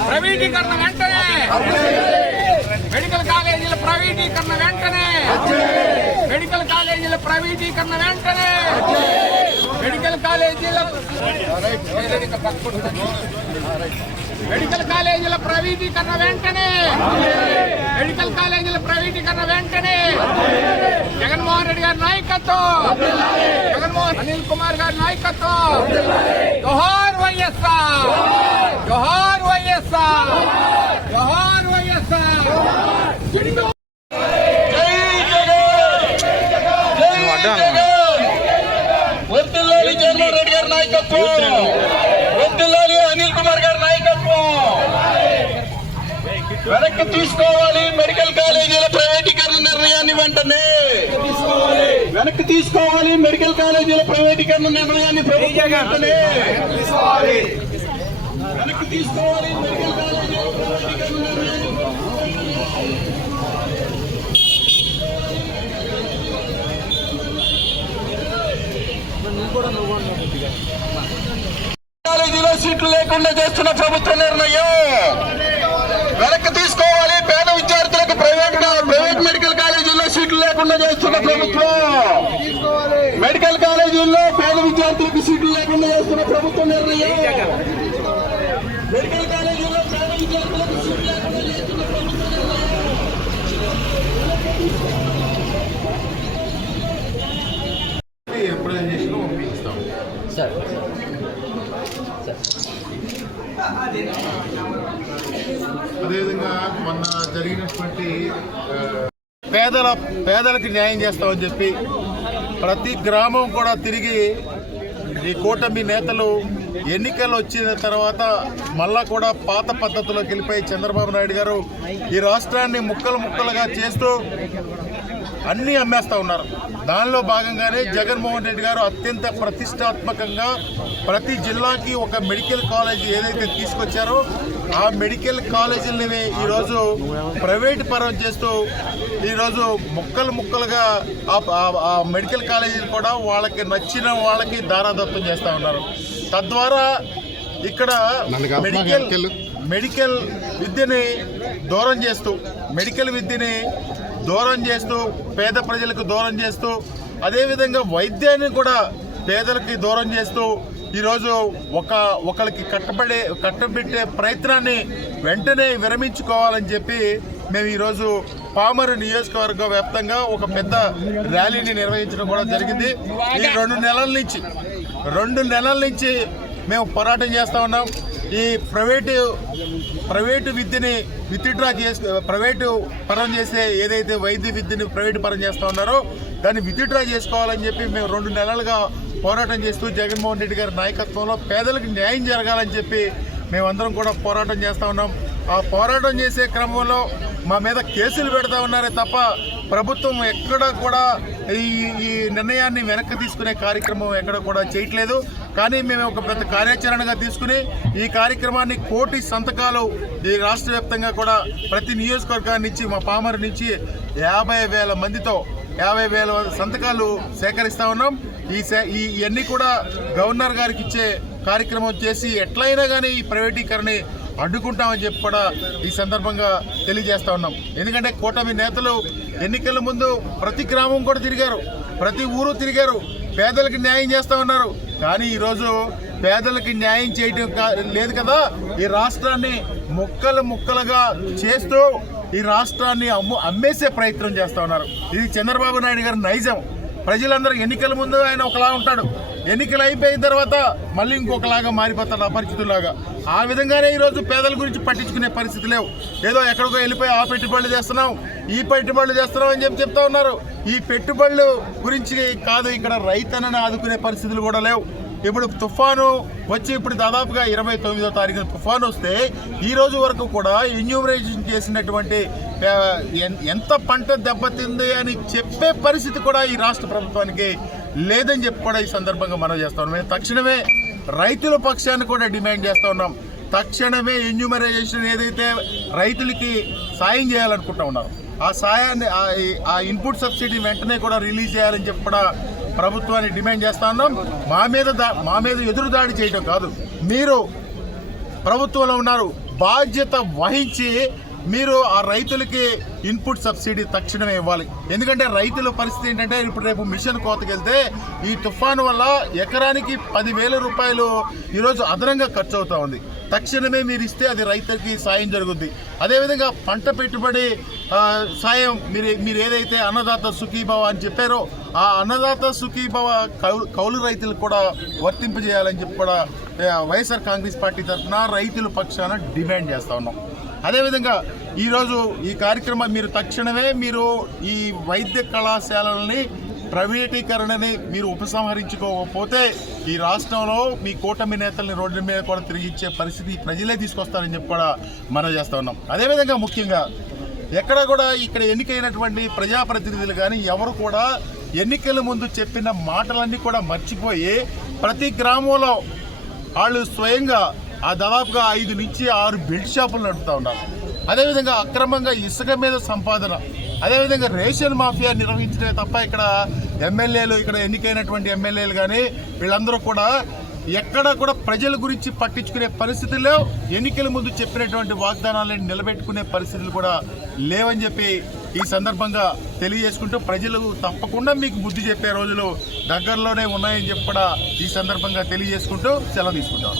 ప్రైవేటీకరణ వెంటనే! మెడికల్ కాలేజీల ప్రైవేటీకరణ వెంటనే! మెడికల్ కాలేజీల ప్రైవేటీకరణ వెంటనే! మెడికల్ కాలేజీల మెడికల్ ప్రైవేటీకరణ వెంటనే! మెడికల్ కాలేజీల ప్రైవేటీకరణ వెంటనే! జగన్మోహన్ రెడ్డి గారి నాయకత్వం! జగన్మోహన్ అనిల్ కుమార్ గారి నాయకత్వం! జోహార్ వైఎస్ఆర్! జోహార్ వైఎస్ఆర్ జోహార్ వైఎస్ఆర్ వర్తిల్లాలి జగన్మోహన్ రెడ్డి గారి నాయకత్వం వర్తిల్లాలి అనిల్ కుమార్ గారి నాయకత్వం వెనక్కి తీసుకోవాలి. మెడికల్ కాలేజీల ప్రైవేటీకరణ నిర్ణయాన్ని వెంటనే. వెనక్కి తీసుకోవాలి. మెడికల్ కాలేజీల ప్రైవేటీకరణ నిర్ణయాన్ని ప్రభుత్వం వెంటనే. వెనక్కి తీసుకోవాలి. మెడికల్ కాలేజీల ప్రైవేటీకరణ నిర్ణయాన్ని కాలేజీలో సీట్లు లేకుండా చేస్తున్న ప్రభుత్వ నిర్ణయం. వెనక్కి తీసుకోవాలి. పేద విద్యార్థులకు ప్రైవేట్ ప్రైవేట్ మెడికల్ కాలేజీల్లో సీట్లు లేకుండా చేస్తున్న ప్రభుత్వం. మెడికల్ కాలేజీల్లో పేద విద్యార్థులకు సీట్లు లేకుండా చేస్తున్న ప్రభుత్వ నిర్ణయం. మెడికల్ కాలేజీల్లో పేద విద్యార్థులకు సీట్లు లేకుండా చేస్తున్న ప్రభుత్వ నిర్ణయం రిప్రజెంటేషన్ పంపిస్తాం సార్ అదేవిధంగా మొన్న జరిగినటువంటి పేదల పేదలకు న్యాయం చేస్తామని చెప్పి ప్రతి గ్రామం కూడా తిరిగి ఈ కూటమి నేతలు ఎన్నికలు వచ్చిన తర్వాత మళ్ళా కూడా పాత పద్ధతిలోకి వెళ్ళిపోయి చంద్రబాబు నాయుడు గారు ఈ రాష్ట్రాన్ని ముక్కలు ముక్కలుగా చేస్తూ అన్నీ అమ్మేస్తా ఉన్నారు. దానిలో భాగంగానే జగన్మోహన్ రెడ్డి గారు అత్యంత ప్రతిష్టాత్మకంగా ప్రతి జిల్లాకి ఒక మెడికల్ కాలేజ్ ఏదైతే తీసుకొచ్చారో ఆ మెడికల్ కాలేజీలని ఈరోజు ప్రైవేట్ పరం చేస్తూ ఈరోజు ముక్కలు ముక్కలుగా ఆ- మెడికల్ కాలేజీలు కూడా వాళ్ళకి నచ్చిన వాళ్ళకి దారాదత్తం చేస్తూ ఉన్నారు. తద్వారా ఇక్కడ మెడికల్ మెడికల్ విద్యని దూరం చేస్తూ మెడికల్ విద్యని దూరం చేస్తూ పేద ప్రజలకు దూరం చేస్తూ అదేవిధంగా వైద్యాన్ని కూడా పేదలకి దూరం చేస్తూ ఈరోజు ఒక ఒకరికి కట్టబడే కట్టబెట్టే ప్రయత్నాన్ని వెంటనే విరమించుకోవాలని చెప్పి మేము ఈరోజు పామరు నియోజకవర్గ వ్యాప్తంగా ఒక పెద్ద ర్యాలీని నిర్వహించడం కూడా జరిగింది. ఈ రెండు నెలల నుంచి రెండు నెలల నుంచి మేము పోరాటం చేస్తూ ఉన్నాం. ఈ ప్రైవేటు ప్రైవేటు విద్యని విత్డ్రా చేసి ప్రైవేటు పరం చేసే ఏదైతే వైద్య విద్యని ప్రైవేటు పరం చేస్తూ ఉన్నారో దాన్ని విత్డ్రా చేసుకోవాలని చెప్పి మేము రెండు నెలలుగా పోరాటం చేస్తూ జగన్మోహన్ రెడ్డి గారి నాయకత్వంలో పేదలకు న్యాయం జరగాలని చెప్పి మేమందరం కూడా పోరాటం చేస్తూ ఉన్నాం. ఆ పోరాటం చేసే క్రమంలో మా మీద కేసులు పెడతా ఉన్నారే తప్ప ప్రభుత్వం ఎక్కడ కూడా ఈ ఈ నిర్ణయాన్ని వెనక్కి తీసుకునే కార్యక్రమం ఎక్కడ కూడా చేయట్లేదు. కానీ మేము ఒక పెద్ద కార్యాచరణగా తీసుకుని ఈ కార్యక్రమాన్ని కోటి సంతకాలు ఈ రాష్ట్ర వ్యాప్తంగా కూడా ప్రతి నియోజకవర్గాన్ని నుంచి మా పామర్ నుంచి యాభై వేల మందితో యాభై వేల సంతకాలు సేకరిస్తా ఉన్నాం. ఈ సే- ఈ ఇవన్నీ కూడా గవర్నర్ గారికి ఇచ్చే కార్యక్రమం చేసి ఎట్లయినా కానీ ఈ ప్రైవేటీకరణ అడ్డుకుంటామని చెప్పి కూడా ఈ సందర్భంగా తెలియజేస్తా ఉన్నాం. ఎందుకంటే కూటమి నేతలు ఎన్నికల ముందు ప్రతి గ్రామం కూడా తిరిగారు. ప్రతి ఊరు తిరిగారు. పేదలకు న్యాయం చేస్తా ఉన్నారు. కానీ ఈరోజు పేదలకి న్యాయం చేయటం కా- లేదు కదా. ఈ రాష్ట్రాన్ని ముక్కలు ముక్కలుగా చేస్తూ ఈ రాష్ట్రాన్ని అమ్ము అమ్మేసే ప్రయత్నం చేస్తూ ఉన్నారు. ఇది చంద్రబాబు నాయుడు గారి నైజం. ప్రజలందరూ ఎన్నికల ముందు ఆయన ఒకలా ఉంటాడు. ఎన్నికలు అయిపోయిన తర్వాత మళ్ళీ ఇంకొకలాగా మారిపోతాడు అపరిచితులాగా ఆ విధంగానే ఈరోజు పేదల గురించి పట్టించుకునే పరిస్థితి లేవు. ఏదో ఎక్కడికో వెళ్ళిపోయి ఆ పెట్టుబడులు చేస్తున్నాం ఈ పెట్టుబడులు చేస్తున్నాం అని చెప్పి చెప్తా ఉన్నారు. ఈ పెట్టుబడులు గురించి కాదు ఇక్కడ రైతన్నను ఆదుకునే పరిస్థితులు కూడా లేవు. ఇప్పుడు తుఫాను వచ్చి ఇప్పుడు దాదాపుగా ఇరవై తొమ్మిదో తారీఖున తుఫాను వస్తే ఈ రోజు వరకు కూడా ఇన్యూమరేషన్ చేసినటువంటి ఎంత పంట దెబ్బతింది అని చెప్పే పరిస్థితి కూడా ఈ రాష్ట్ర ప్రభుత్వానికి లేదని చెప్పి కూడా ఈ సందర్భంగా మనం చేస్తా ఉన్నాం. మేము తక్షణమే రైతుల పక్షాన్ని కూడా డిమాండ్ చేస్తూ ఉన్నాం. తక్షణమే ఎన్యూమరైజేషన్ ఏదైతే రైతులకి సాయం చేయాలనుకుంటా ఉన్నారు ఆ సాయాన్ని ఆ- ఆ ఇన్పుట్ సబ్సిడీ వెంటనే కూడా రిలీజ్ చేయాలని చెప్పి కూడా ప్రభుత్వాన్ని డిమాండ్ చేస్తా ఉన్నాం. మా మీద దా- మా మీద ఎదురు దాడి చేయడం కాదు. మీరు ప్రభుత్వంలో ఉన్నారు. బాధ్యత వహించి మీరు ఆ రైతులకి ఇన్పుట్ సబ్సిడీ తక్షణమే ఇవ్వాలి. ఎందుకంటే రైతుల పరిస్థితి ఏంటంటే ఇప్పుడు రేపు మిషన్ కోతకెళ్తే ఈ తుఫాను వల్ల ఎకరానికి పదివేల రూపాయలు ఈరోజు అదనంగా ఖర్చు అవుతా ఉంది. తక్షణమే మీరు ఇస్తే అది రైతులకి సాయం జరుగుద్ది. అదేవిధంగా పంట పెట్టుబడి సాయం మీరు మీరు ఏదైతే అన్నదాత సుఖీభవ అని చెప్పారో ఆ అన్నదాత సుఖీభవ కౌలు కౌలు రైతులకు కూడా వర్తింపజేయాలని చెప్పి కూడా వైఎస్ఆర్ కాంగ్రెస్ పార్టీ తరఫున రైతుల పక్షాన డిమాండ్ చేస్తా ఉన్నాం. అదేవిధంగా ఈరోజు ఈ కార్యక్రమం మీరు తక్షణమే మీరు ఈ వైద్య కళాశాలల్ని ప్రైవేటీకరణని మీరు ఉపసంహరించుకోకపోతే ఈ రాష్ట్రంలో మీ కూటమి నేతల్ని రోడ్ల మీద కూడా తిరిగిచ్చే పరిస్థితి ప్రజలే తీసుకొస్తారని చెప్పి కూడా మనం చేస్తూ ఉన్నాం. అదేవిధంగా ముఖ్యంగా ఎక్కడ కూడా ఇక్కడ ఎన్నికైనటువంటి ప్రజాప్రతినిధులు కానీ ఎవరు కూడా ఎన్నికల ముందు చెప్పిన మాటలన్నీ కూడా మర్చిపోయి ప్రతి గ్రామంలో వాళ్ళు స్వయంగా ఆ దాదాపుగా ఐదు నుంచి ఆరు బెల్ట్ షాపులు నడుపుతా ఉన్నారు. అదేవిధంగా అక్రమంగా ఇసుక మీద సంపాదన అదేవిధంగా రేషన్ మాఫియా నిర్వహించడమే తప్ప ఇక్కడ ఎమ్మెల్యేలు ఇక్కడ ఎన్నికైనటువంటి ఎమ్మెల్యేలు కానీ వీళ్ళందరూ కూడా ఎక్కడ కూడా ప్రజల గురించి పట్టించుకునే పరిస్థితుల్లో ఎన్నికల ముందు చెప్పినటువంటి వాగ్దానాలను నిలబెట్టుకునే పరిస్థితులు కూడా లేవని చెప్పి ఈ సందర్భంగా తెలియజేసుకుంటూ ప్రజలు తప్పకుండా మీకు బుద్ధి చెప్పే రోజులు దగ్గరలోనే ఉన్నాయని చెప్పి కూడా ఈ సందర్భంగా తెలియజేసుకుంటూ సెలవు తీసుకుంటాం.